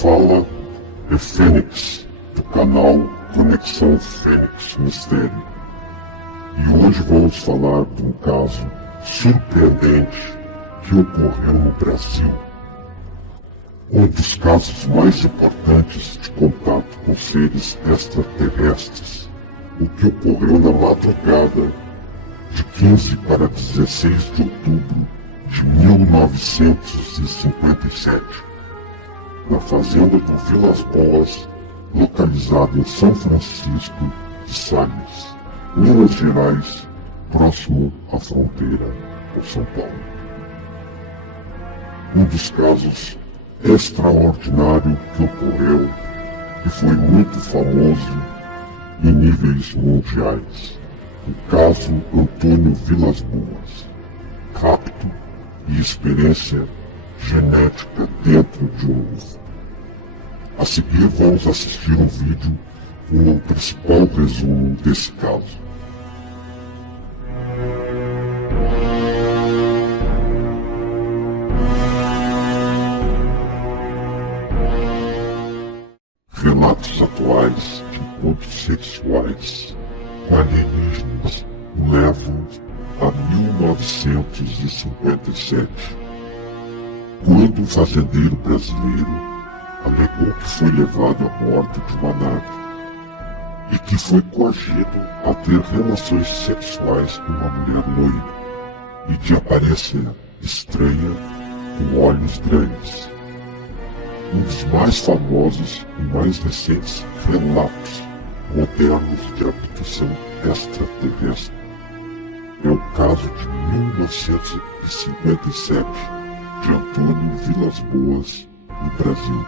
fala é Fênix, do canal Conexão Fênix Mistério. E hoje vamos falar de um caso surpreendente que ocorreu no Brasil. Um dos casos mais importantes de contato com seres extraterrestres, o que ocorreu na madrugada de 15 para 16 de outubro de 1957, na fazenda do Vilas Boas, localizada em São Francisco de Sales, Minas Gerais, próximo à fronteira com São Paulo. Um dos casos extraordinários que ocorreu e foi muito famoso em níveis mundiais. O caso Antônio Vilas Boas, rapto e experiência genética dentro de um ovo. A seguir vamos assistir um vídeo com o principal resumo desse caso. Relatos atuais de encontros sexuais com alienígenas levam a 1957, quando um fazendeiro brasileiro alegou que foi levado à bordo de uma nave e que foi coagido a ter relações sexuais com uma mulher loira e de aparência estranha com olhos grandes. Um dos mais famosos e mais recentes relatos modernos de abdução extraterrestre é o caso de 1957 de Antônio Vilas Boas, no Brasil.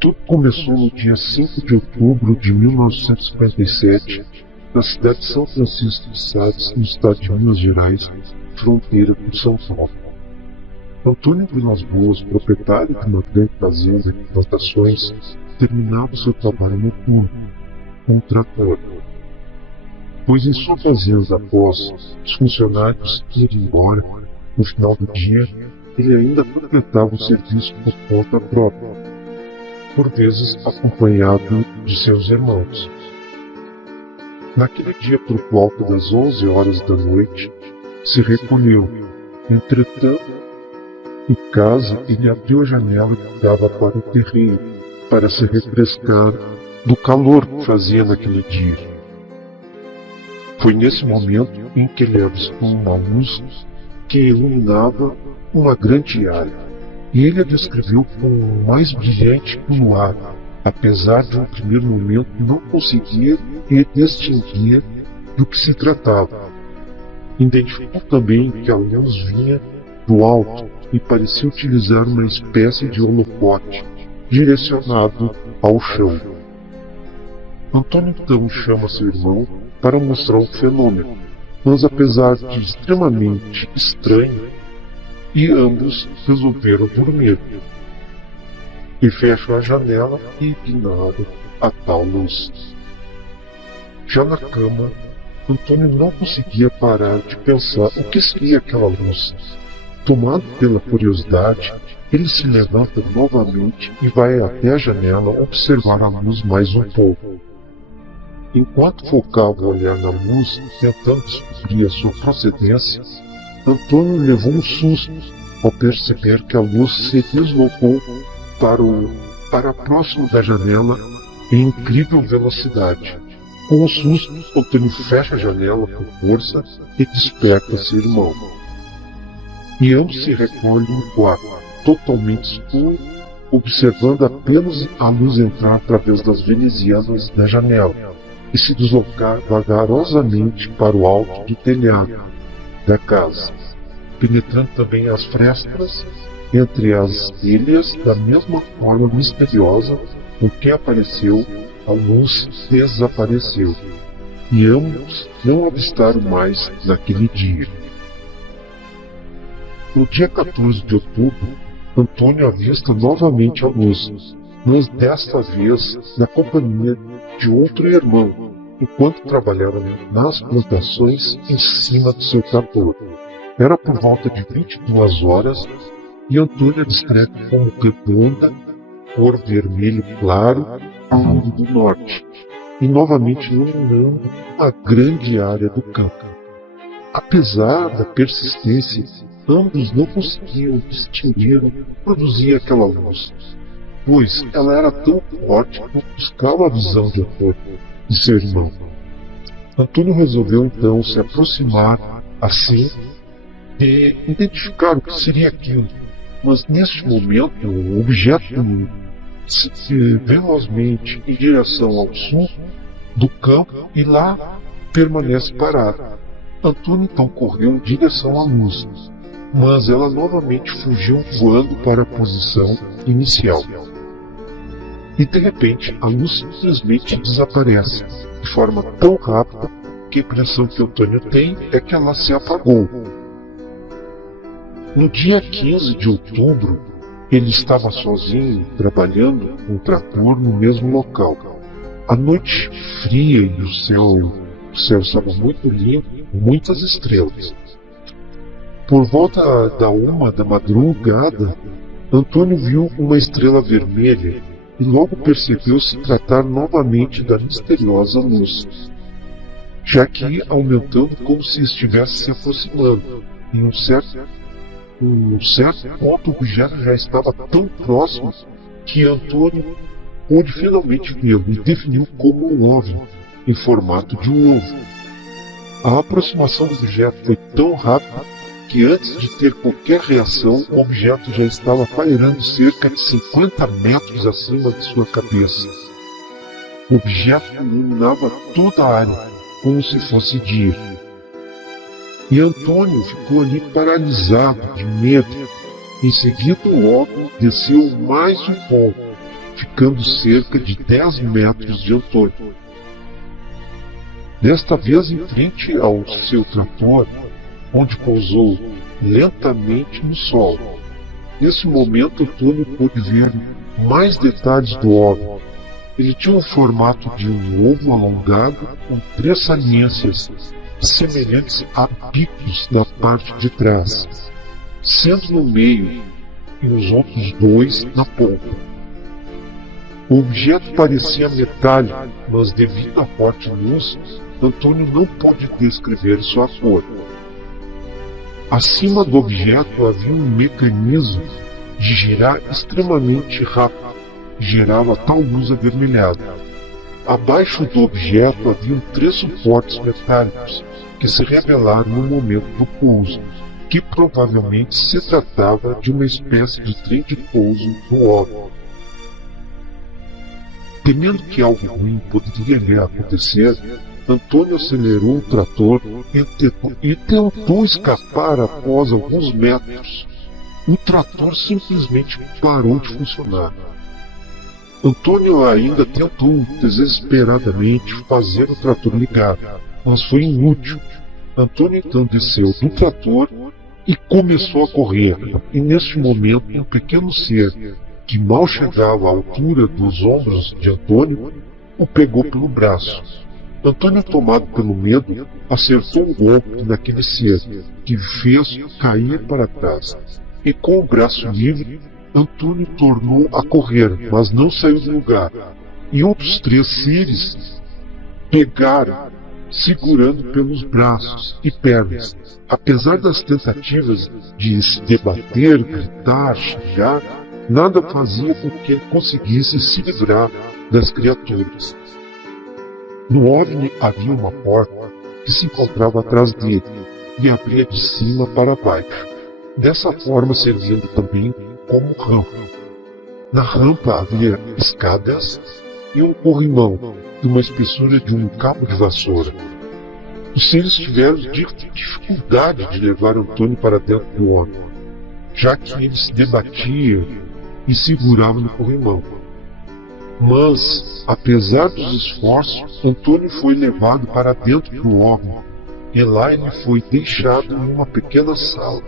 Tudo começou no dia 5 de outubro de 1957, na cidade de São Francisco de Sales, no estado de Minas Gerais, fronteira com São Paulo. Antônio Vilas Boas, proprietário de uma grande fazenda de plantações, terminava seu trabalho noturno com um trator, pois em sua fazenda, após os funcionários irem embora, no final do dia, ele ainda completava o serviço por conta própria, por vezes acompanhado de seus irmãos. Naquele dia, por volta das 11 horas da noite, se recolheu. Entretanto, em casa, ele abriu a janela que dava para o terreiro, para se refrescar do calor que fazia naquele dia. Foi nesse momento em que ele avistou uma luz que iluminava uma grande área. E ele a descreveu como mais brilhante que o luar, apesar de um primeiro momento não conseguir distinguir do que se tratava. Identificou também que a luz vinha do alto e parecia utilizar uma espécie de holofote direcionado ao chão. Antônio então chama seu irmão para mostrar o fenômeno, mas apesar de extremamente estranho, e ambos resolveram dormir. E fecham a janela e ignoram a tal luz. Já na cama, Antônio não conseguia parar de pensar o que seria aquela luz. Tomado pela curiosidade, ele se levanta novamente e vai até a janela observar a luz mais um pouco. Enquanto focava o olhar na luz, tentando descobrir a sua procedência, Antônio levou um susto ao perceber que a luz se deslocou para próximo da janela em incrível velocidade. Com o susto, Antônio fecha a janela com força e desperta seu irmão. E ambos se recolhem no quarto, totalmente escuro, observando apenas a luz entrar através das venezianas da janela e se deslocar vagarosamente para o alto do telhado da casa. penetrando também as frestas entre as ilhas da mesma forma misteriosa com que apareceu, a luz desapareceu, e ambos não avistaram mais naquele dia. No dia 14 de outubro, Antônio avista novamente a luz, mas desta vez na companhia de outro irmão, enquanto trabalhava nas plantações em cima do seu trator. Era por volta de 22 horas e Antônio descreve como redonda, cor vermelho claro, a luz do norte, e novamente iluminando uma grande área do campo. Apesar da persistência, ambos não conseguiam distinguir o que produzia aquela luz, pois ela era tão forte que ofuscava a visão de Antônio e seu irmão. Antônio resolveu então se aproximar assim de identificar o que seria aquilo, mas neste momento o objeto se velozmente em direção ao sul do campo e lá permanece parado. Antônio então correu em direção à luz, mas ela novamente fugiu voando para a posição inicial. E de repente a luz simplesmente desaparece de forma tão rápida que a impressão que Antônio tem é que ela se apagou. No dia 15 de outubro, ele estava sozinho trabalhando com um trator no mesmo local. A noite fria e o céu estava muito limpo, com muitas estrelas. Por volta da 1 da madrugada, Antônio viu uma estrela vermelha e logo percebeu se tratar novamente da misteriosa luz, já que ia aumentando como se estivesse se aproximando. Em um certo ponto, o objeto já estava tão próximo que Antônio pôde finalmente vê-lo e definiu como um OVNI em formato de um ovo. A aproximação do objeto foi tão rápida que antes de ter qualquer reação, o objeto já estava pairando cerca de 50 metros acima de sua cabeça. O objeto iluminava toda a área, como se fosse dia. E Antônio ficou ali paralisado de medo. Em seguida, o OVNI desceu mais um pouco, ficando cerca de 10 metros de Antônio. Desta vez em frente ao seu trator, onde pousou lentamente no solo. Nesse momento, Antônio pôde ver mais detalhes do OVNI. Ele tinha o formato de um ovo alongado com 3 saliências semelhantes a picos na parte de trás, sendo no meio e os outros 2 na ponta. O objeto parecia metálico, mas devido à forte luz, Antônio não pôde descrever sua cor. Acima do objeto havia um mecanismo de girar extremamente rápido, que gerava tal luz avermelhada. Abaixo do objeto haviam 3 suportes metálicos que se revelaram no momento do pouso, que provavelmente se tratava de uma espécie de trem de pouso do OVNI. Temendo que algo ruim poderia acontecer, Antônio acelerou o trator e tentou escapar após alguns metros. O trator simplesmente parou de funcionar. Antônio ainda tentou desesperadamente fazer o trator ligar, mas foi inútil. Antônio então desceu do trator e começou a correr. E neste momento, um pequeno ser, que mal chegava à altura dos ombros de Antônio, o pegou pelo braço. Antônio, tomado pelo medo, acertou um golpe naquele ser, que fez cair para trás. E com o braço livre, Antônio tornou a correr, mas não saiu do lugar. E outros 3 seres pegaram, segurando pelos braços e pernas. Apesar das tentativas de se debater, gritar, xingar, nada fazia com que ele conseguisse se livrar das criaturas. No OVNI havia uma porta que se encontrava atrás dele e abria de cima para baixo, dessa forma servindo também como rampa. Na rampa havia escadas e um corrimão de uma espessura de um cabo de vassoura. Os seres tiveram dificuldade de levar Antônio para dentro do homem, já que ele se debatia e segurava no corrimão. Mas, apesar dos esforços, Antônio foi levado para dentro do homem, e lá ele foi deixado em uma pequena sala,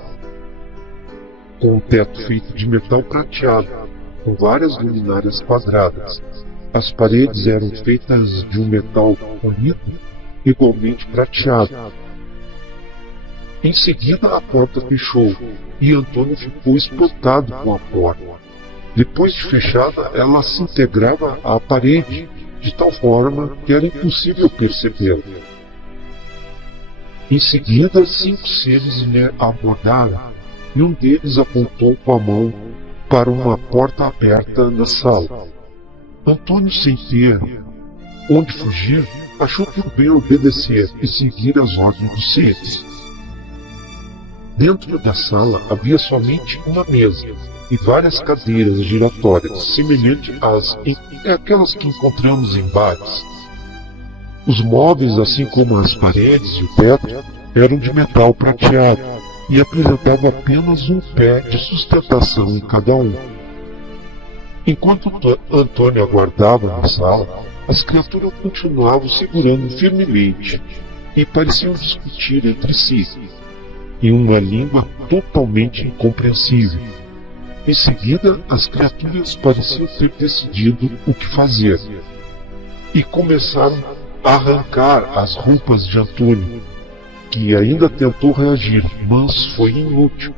com um teto feito de metal prateado, com várias luminárias quadradas. As paredes eram feitas de um metal polido, igualmente prateado. Em seguida, a porta fechou, e Antônio ficou espantado com a porta. Depois de fechada, ela se integrava à parede, de tal forma que era impossível percebê-la. Em seguida, 5 seres lhe abordaram, e um deles apontou com a mão para uma porta aberta na sala. Antônio, sem ter onde fugir, achou por bem obedecer e seguir as ordens dos seres. Dentro da sala havia somente uma mesa e várias cadeiras giratórias, semelhantes àquelas que encontramos em bares. Os móveis, assim como as paredes e o teto, eram de metal prateado e apresentavam apenas um pé de sustentação em cada um. Enquanto Antônio aguardava na sala, as criaturas continuavam segurando firmemente e pareciam discutir entre si, em uma língua totalmente incompreensível. Em seguida, as criaturas pareciam ter decidido o que fazer e começaram a arrancar as roupas de Antônio, que ainda tentou reagir, mas foi inútil.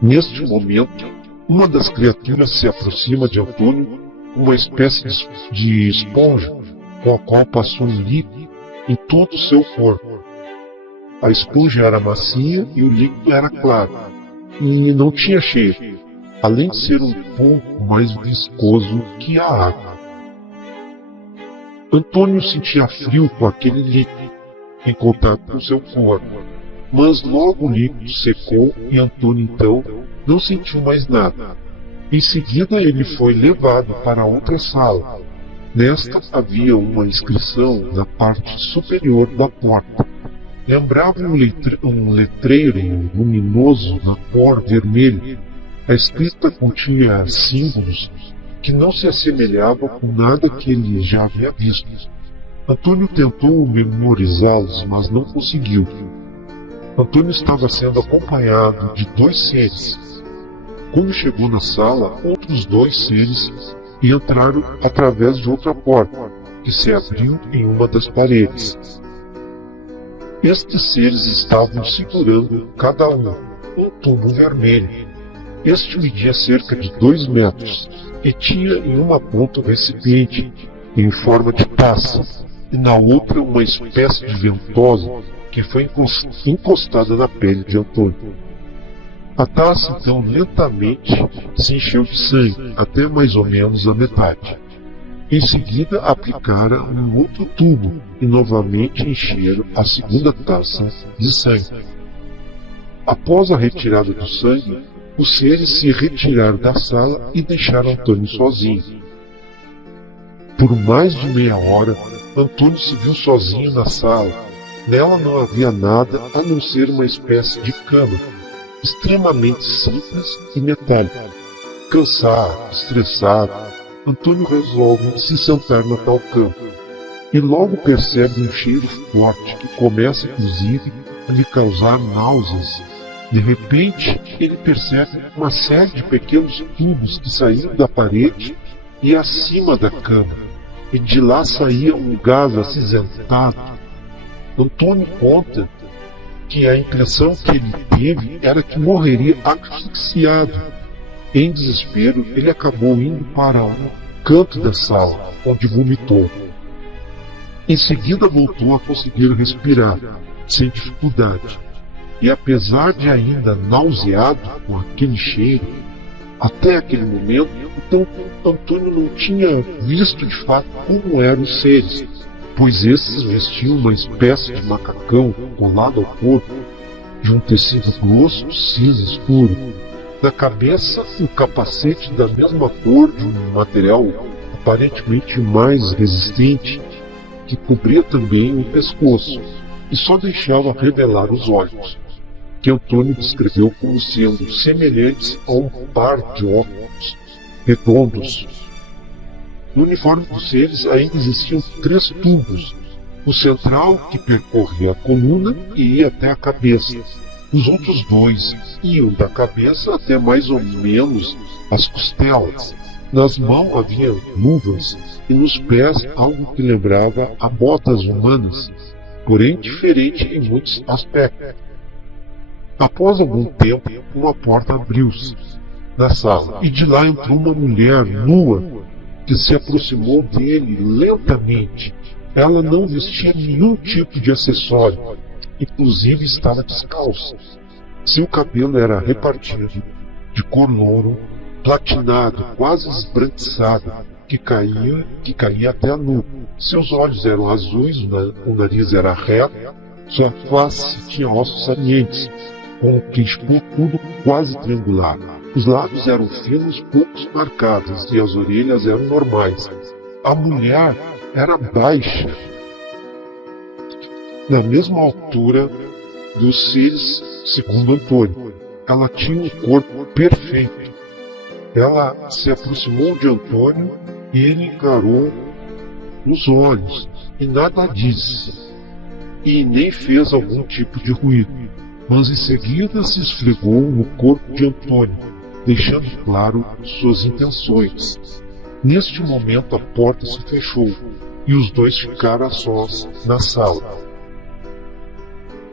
Neste momento, uma das criaturas se aproxima de Antônio com uma espécie de esponja, com a qual passou um líquido em todo o seu corpo. A esponja era macia e o líquido era claro, e não tinha cheiro, além de ser um pouco mais viscoso que a água. Antônio sentia frio com aquele líquido em contato com seu corpo, mas logo o líquido secou e Antônio então não sentiu mais nada. Em seguida ele foi levado para outra sala. Nesta havia uma inscrição na parte superior da porta. Lembrava um letreiro luminoso na cor vermelha. A escrita continha símbolos que não se assemelhavam com nada que ele já havia visto. Antônio tentou memorizá-los, mas não conseguiu. Antônio estava sendo acompanhado de 2 seres. Quando chegou na sala, outros 2 seres entraram através de outra porta, que se abriu em uma das paredes. Estes seres estavam segurando, cada um tubo vermelho. Este media cerca de 2 metros e tinha em uma ponta um recipiente em forma de taça e na outra uma espécie de ventosa que foi encostada na pele de Antônio. A taça então lentamente se encheu de sangue até mais ou menos a metade. Em seguida aplicaram um outro tubo e novamente encheram a segunda taça de sangue. Após a retirada do sangue, os seres se retiraram da sala e deixaram Antônio sozinho. Por mais de meia hora, Antônio se viu sozinho na sala. Nela não havia nada a não ser uma espécie de cama, extremamente simples e metálica. Cansado, estressado, Antônio resolve se sentar na tal cama. E logo percebe um cheiro forte que começa inclusive a lhe causar náuseas. De repente, ele percebe uma série de pequenos tubos que saíam da parede e acima da cama, e de lá saía um gás acinzentado. Antônio conta que a impressão que ele teve era que morreria asfixiado. Em desespero, ele acabou indo para um canto da sala, onde vomitou. Em seguida voltou a conseguir respirar, sem dificuldade. E apesar de ainda nauseado com aquele cheiro, até aquele momento, então Antônio não tinha visto de fato como eram os seres, pois esses vestiam uma espécie de macacão colado ao corpo, de um tecido grosso, cinza escuro. Na cabeça, um capacete da mesma cor, de um material aparentemente mais resistente, que cobria também o pescoço e só deixava revelar os olhos, que Antônio descreveu como sendo semelhantes a um par de óculos redondos. No uniforme dos seres ainda existiam 3 tubos: o central, que percorria a coluna e ia até a cabeça. Os outros 2 iam da cabeça até mais ou menos as costelas. Nas mãos havia luvas e nos pés algo que lembrava a botas humanas, porém diferente em muitos aspectos. Após algum tempo, uma porta abriu-se na sala e de lá entrou uma mulher nua que se aproximou dele lentamente. Ela não vestia nenhum tipo de acessório, inclusive estava descalça. Seu cabelo era repartido, de cor louro, platinado, quase esbranquiçado, que caía até a nuca. Seus olhos eram azuis, o nariz era reto, sua face tinha ossos salientes, com o queixo pontudo quase triangular. Os lábios eram finos, poucos marcados, e as orelhas eram normais. A mulher era baixa, na mesma altura dos seres, segundo Antônio. Ela tinha um corpo perfeito. Ela se aproximou de Antônio e ele encarou nos olhos e nada disse, e nem fez algum tipo de ruído, mas em seguida se esfregou no corpo de Antônio, deixando claro suas intenções. Neste momento a porta se fechou e os 2 ficaram a sós na sala.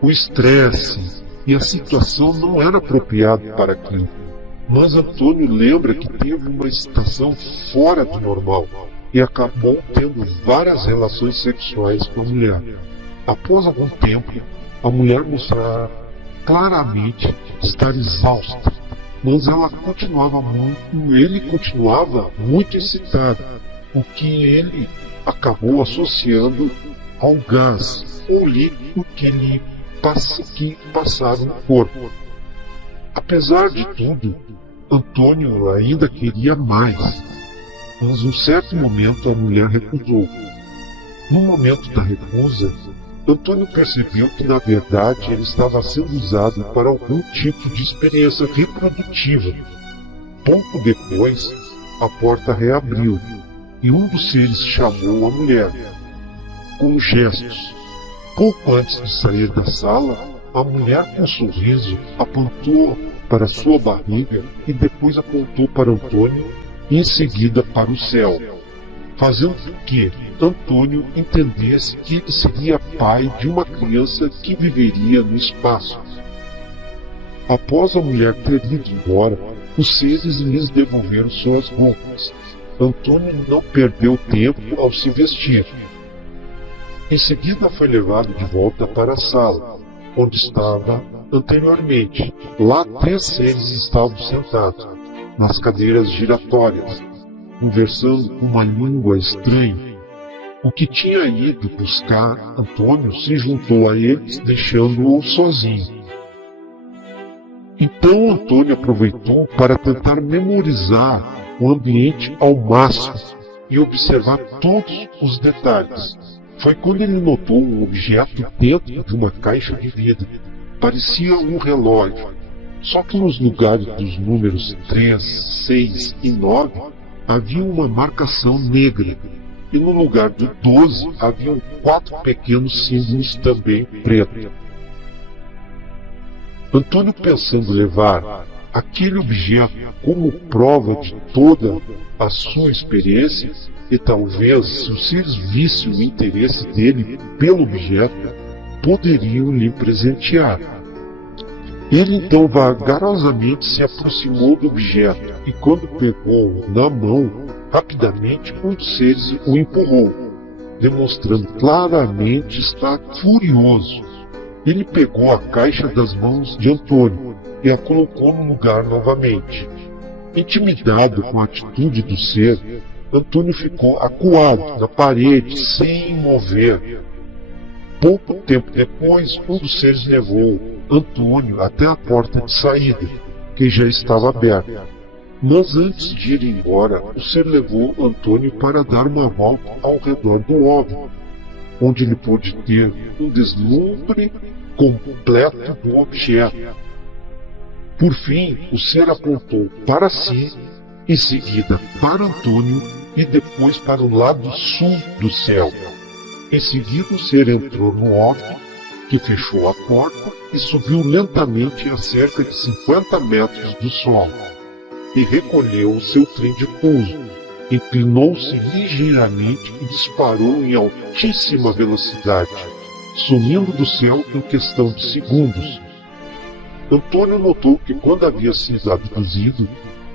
O estresse e a situação não eram apropriados para aquilo, mas Antônio lembra que teve uma excitação fora do normal e acabou tendo várias relações sexuais com a mulher. Após algum tempo, a mulher mostrava claramente estar exausta, mas ele continuava muito excitado, o que ele acabou associando ao gás ou líquido que passava no corpo. Apesar de tudo, Antônio ainda queria mais, mas em um certo momento a mulher recusou. No momento da recusa, Antônio percebeu que na verdade ele estava sendo usado para algum tipo de experiência reprodutiva. Pouco depois, a porta reabriu e um dos seres chamou a mulher, com gestos. Pouco antes de sair da sala, a mulher com um sorriso apontou para sua barriga e depois apontou para Antônio e em seguida para o céu, fazendo com que Antônio entendesse que ele seria pai de uma criança que viveria no espaço. Após a mulher ter ido embora, os seres lhes devolveram suas roupas. Antônio não perdeu tempo ao se vestir. Em seguida foi levado de volta para a sala, onde estava anteriormente. Lá 3 seres estavam sentados, nas cadeiras giratórias, conversando com uma língua estranha. O que tinha ido buscar Antônio se juntou a eles, deixando-o sozinho. Então Antônio aproveitou para tentar memorizar o ambiente ao máximo e observar todos os detalhes. Foi quando ele notou um objeto dentro de uma caixa de vidro. Parecia um relógio, só que nos lugares dos números 3, 6 e 9 havia uma marcação negra, e no lugar do 12 haviam 4 pequenos símbolos também pretos. Antônio, pensando levar aquele objeto como prova de toda a sua experiência, e talvez, se os seres vissem o interesse dele pelo objeto, poderiam lhe presentear. Ele então vagarosamente se aproximou do objeto e, quando pegou na mão, rapidamente um dos seres o empurrou, demonstrando claramente estar furioso. Ele pegou a caixa das mãos de Antônio e a colocou no lugar novamente. Intimidado com a atitude do ser, Antônio ficou acuado na parede, sem mover. Pouco tempo depois, um dos seres levou Antônio até a porta de saída, que já estava aberta. Mas antes de ir embora, o ser levou Antônio para dar uma volta ao redor do óvulo. onde ele pôde ter um deslumbre completo do objeto. Por fim, o ser apontou para si, em seguida para Antônio e depois para o lado sul do céu. Em seguida, o ser entrou no OVNI, que fechou a porta e subiu lentamente a cerca de 50 metros do Sol e recolheu o seu trem de pouso, inclinou-se ligeiramente e disparou em altíssima velocidade, sumindo do céu em questão de segundos. Antônio notou que quando havia sido abduzido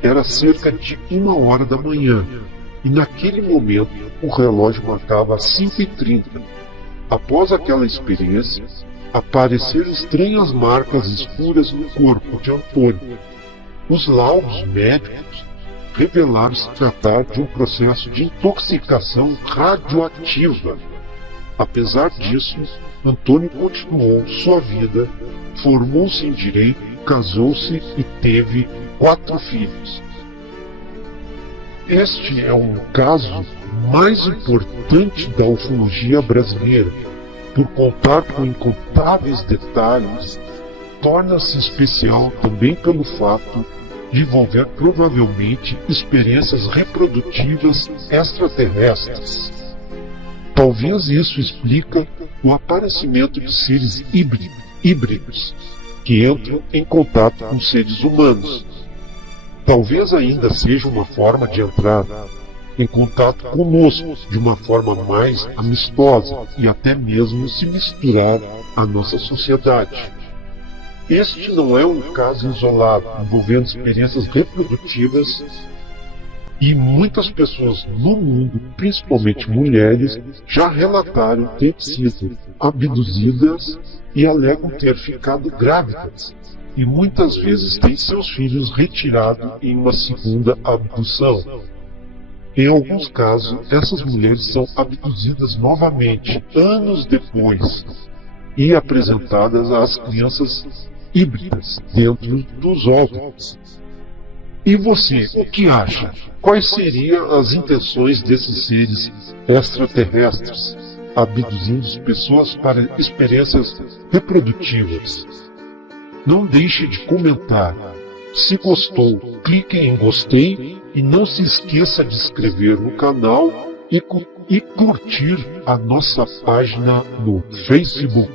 era cerca de 1h da manhã, e naquele momento o relógio marcava 5h30. Após aquela experiência, apareceram estranhas marcas escuras no corpo de Antônio. Os laudos médicos revelaram se tratar de um processo de intoxicação radioativa. Apesar disso, Antônio continuou sua vida, formou-se em direito, casou-se e teve 4 filhos. Este é um caso mais importante da ufologia brasileira. Por contar com incontáveis detalhes, torna-se especial também pelo fato de envolver provavelmente experiências reprodutivas extraterrestres. Talvez isso explique o aparecimento de seres híbridos que entram em contato com seres humanos. Talvez ainda seja uma forma de entrar em contato conosco de uma forma mais amistosa e até mesmo se misturar à nossa sociedade. Este não é um caso isolado, envolvendo experiências reprodutivas, e muitas pessoas no mundo, principalmente mulheres, já relataram ter sido abduzidas e alegam ter ficado grávidas, e muitas vezes têm seus filhos retirados em uma segunda abdução. Em alguns casos, essas mulheres são abduzidas novamente, anos depois, e apresentadas às crianças híbridas dentro dos óvulos. E você, o que acha? Quais seriam as intenções desses seres extraterrestres abduzindo pessoas para experiências reprodutivas? Não deixe de comentar. Se gostou, clique em gostei e não se esqueça de se inscrever no canal e curtir a nossa página no Facebook.